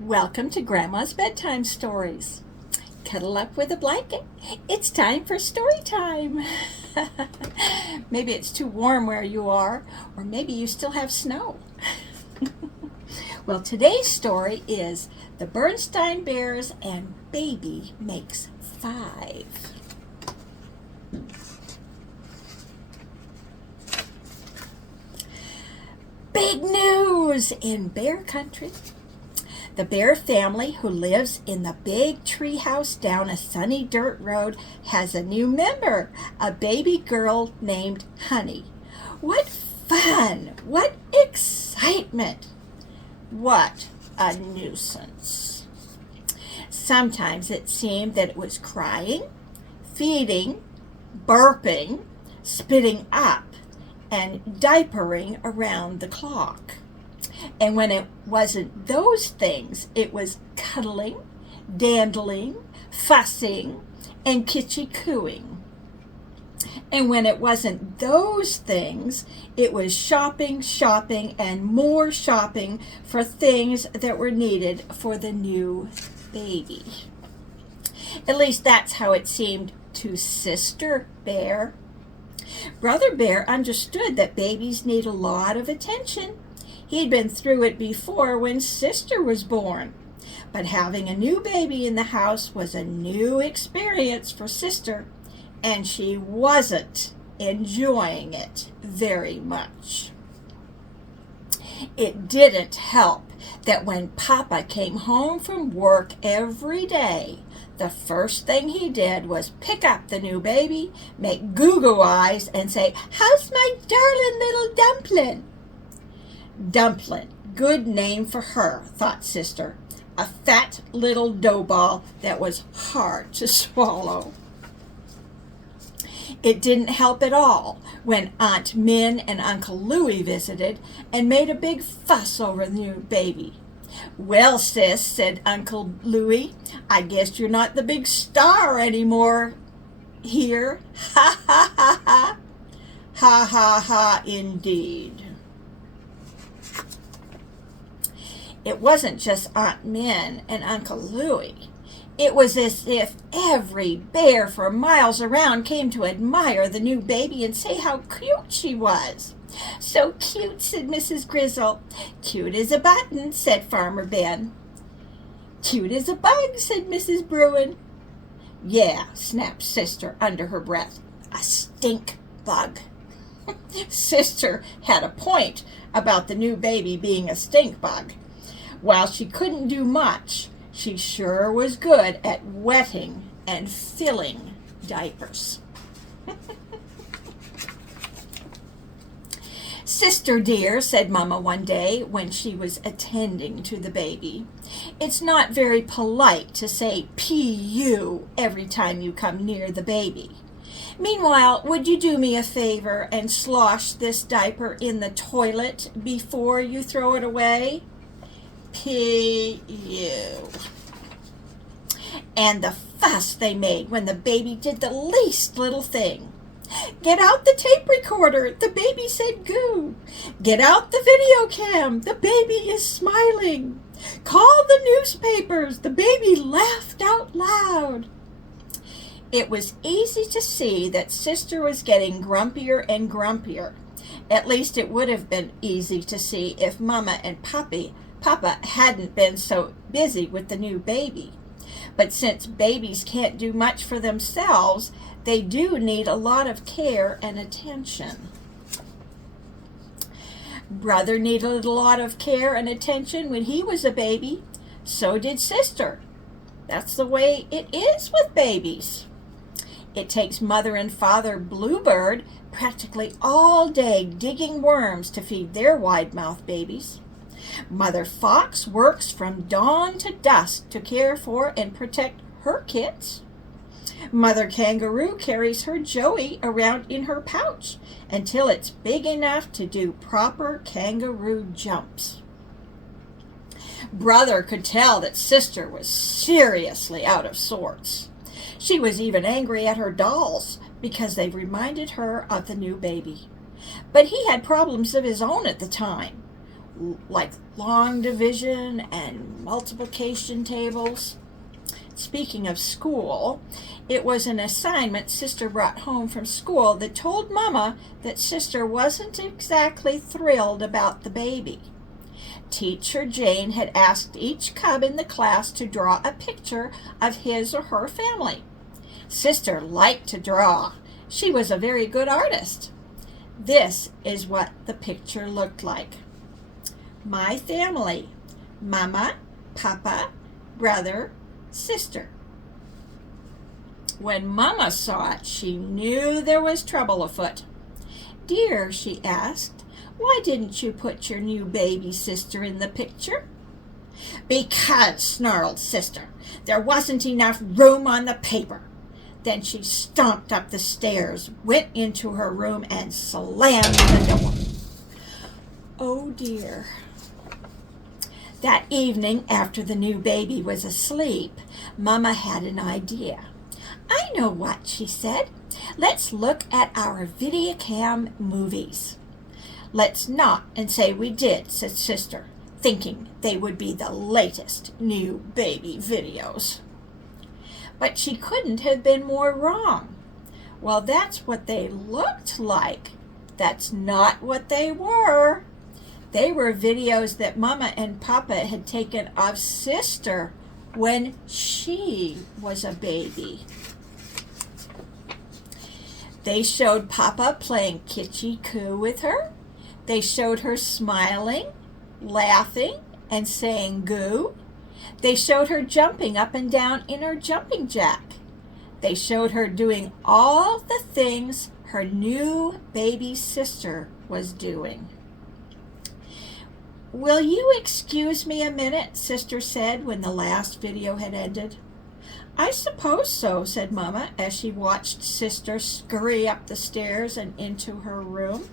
Welcome to Grandma's Bedtime Stories. Cuddle up with a blanket. It's time for story time. Maybe it's too warm where you are, or maybe you still have snow. Well, today's story is The Berenstain Bears and Baby Makes 5. Big news in bear country. The bear family who lives in the big tree house down a sunny dirt road has a new member, a baby girl named Honey. What fun! What excitement! What a nuisance. Sometimes it seemed that it was crying, feeding, burping, spitting up, and diapering around the clock. And when it wasn't those things, it was cuddling, dandling, fussing, and kitchy-cooing. And when it wasn't those things, it was shopping, and more shopping for things that were needed for the new baby. At least that's how it seemed to Sister Bear. Brother Bear understood that babies need a lot of attention. He'd been through it before when Sister was born. But having a new baby in the house was a new experience for Sister, and she wasn't enjoying it very much. It didn't help that when Papa came home from work every day, the first thing he did was pick up the new baby, make goo-goo eyes, and say, "How's my darling little dumpling?" Dumpling, good name for her, thought Sister. A fat little dough ball that was hard to swallow. It didn't help at all when Aunt Min and Uncle Louie visited and made a big fuss over the new baby. "Well, sis," said Uncle Louie, "I guess you're not the big star anymore here." Ha ha ha ha. Ha ha ha indeed. It wasn't just Aunt Min and Uncle Louie. It was as if every bear for miles around came to admire the new baby and say how cute she was. "So cute," said Mrs. Grizzle. "Cute as a button," said Farmer Ben. "Cute as a bug," said Mrs. Bruin. "Yeah," snapped Sister under her breath. "A stink bug." Sister had a point about the new baby being a stink bug. While she couldn't do much, she sure was good at wetting and filling diapers. "Sister dear," said Mama one day when she was attending to the baby, "it's not very polite to say P.U. every time you come near the baby. Meanwhile, would you do me a favor and slosh this diaper in the toilet before you throw it away? P.U. And the fuss they made when the baby did the least little thing. "Get out the tape recorder, the baby said goo. Get out the video cam, the baby is smiling. Call the newspapers, the baby laughed out loud." It was easy to see that Sister was getting grumpier and grumpier. At least it would have been easy to see if Mama and Papa hadn't been so busy with the new baby. But since babies can't do much for themselves, they do need a lot of care and attention. Brother needed a lot of care and attention when he was a baby. So did Sister. That's the way it is with babies. It takes Mother and Father Bluebird practically all day digging worms to feed their wide-mouthed babies. Mother Fox works from dawn to dusk to care for and protect her kits. Mother Kangaroo carries her Joey around in her pouch until it's big enough to do proper kangaroo jumps. Brother could tell that Sister was seriously out of sorts. She was even angry at her dolls because they reminded her of the new baby. But he had problems of his own at the time. like long division and multiplication tables. Speaking of school, it was an assignment Sister brought home from school that told Mama that Sister wasn't exactly thrilled about the baby. Teacher Jane had asked each cub in the class to draw a picture of his or her family. Sister liked to draw. She was a very good artist. This is what the picture looked like. My family: Mama, Papa, brother, sister. When Mama saw it, she knew there was trouble afoot. "Dear," she asked, "why didn't you put your new baby sister in the picture?" "Because," snarled Sister, "there wasn't enough room on the paper." Then she stomped up the stairs, went into her room, and slammed the door. Oh dear. That evening, after the new baby was asleep, Mama had an idea. "I know what," she said. "Let's look at our Videocam movies." "Let's not and say we did," said Sister, thinking they would be the latest new baby videos. But she couldn't have been more wrong. Well, that's what they looked like. That's not what they were. They were videos that Mama and Papa had taken of Sister when she was a baby. They showed Papa playing kitschy-coo with her. They showed her smiling, laughing, and saying goo. They showed her jumping up and down in her jumping jack. They showed her doing all the things her new baby sister was doing. "Will you excuse me a minute?" Sister said when the last video had ended. "I suppose so," said Mama as she watched Sister scurry up the stairs and into her room.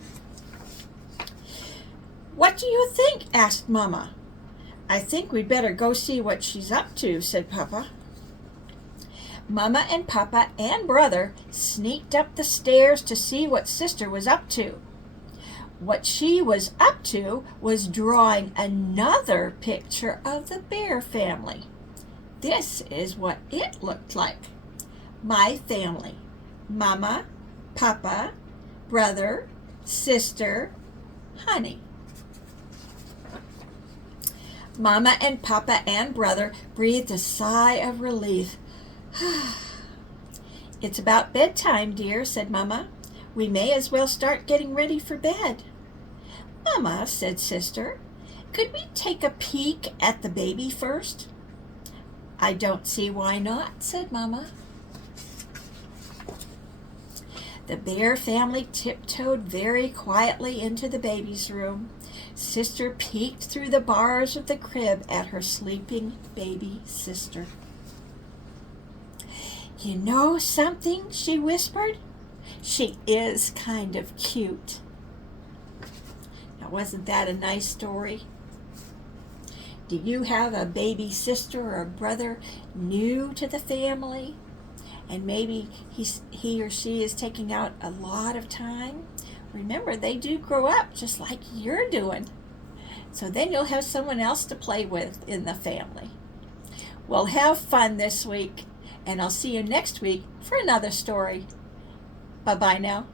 "What do you think?" asked Mama. "I think we'd better go see what she's up to," said Papa. Mama and Papa and brother sneaked up the stairs to see what Sister was up to. What she was up to was drawing another picture of the bear family. This is what it looked like. My family: Mama, Papa, brother, sister, honey. Mama and Papa and brother breathed a sigh of relief. "It's about bedtime, dear," said Mama. "We may as well start getting ready for bed." "Mama," said Sister, "could we take a peek at the baby first?" "I don't see why not," said Mama. The bear family tiptoed very quietly into the baby's room. Sister peeked through the bars of the crib at her sleeping baby sister. "You know something?" she whispered. "She is kind of cute." Now, wasn't that a nice story? Do you have a baby sister or a brother new to the family? And maybe he or she is taking out a lot of time? Remember, they do grow up just like you're doing. So then you'll have someone else to play with in the family. Well, have fun this week, and I'll see you next week for another story. Bye-bye now.